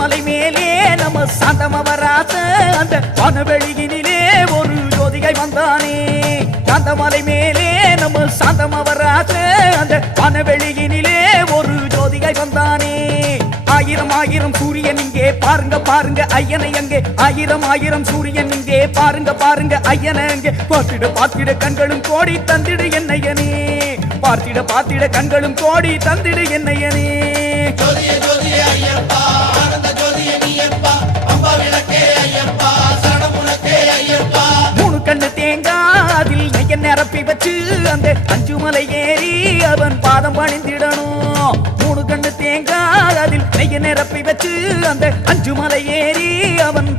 மலை மேலே நம்ம சாந்தமவராச அந்த வனவெளியினிலே ஒரு ஜோதிகை வந்தானே காந்தமலை மேலே நம்ம சாந்தமவராச அந்த வனவெளியினிலே ஒரு ஜோதிகை வந்தானே ஆயிரம் ஆயிரம் சூரியன் இங்கே பாருங்க பாருங்க ஐயனை அங்கே ஆயிரம் ஆயிரம் சூரியன் இங்கே பாருங்க பாருங்க ஐயனை அங்கே பார்த்திட பார்த்திட கண்களும் கோடி தந்திடு என்னையனே பார்த்திட பார்த்திட கண்களும் கோடி தந்திடு என்னையனே ஜோதியே ஜோதியே ஐயப்பா ஆனந்த ஜோதியே நீயப்பா அம்பா விளக்கே ஐயப்பா சரணம் உனக்கே ஐயப்பா மூணு கண்ணு தேங்காய் அதில் நெய்ய நிரப்பி வச்சு அந்த அஞ்சு மலை ஏறி அவன் பாதம் பணிந்திடணும் மூணு கண்ணு தேங்காய் அதில் நெய்ய நிரப்பி வச்சு அந்த அஞ்சு மலை ஏறி அவன்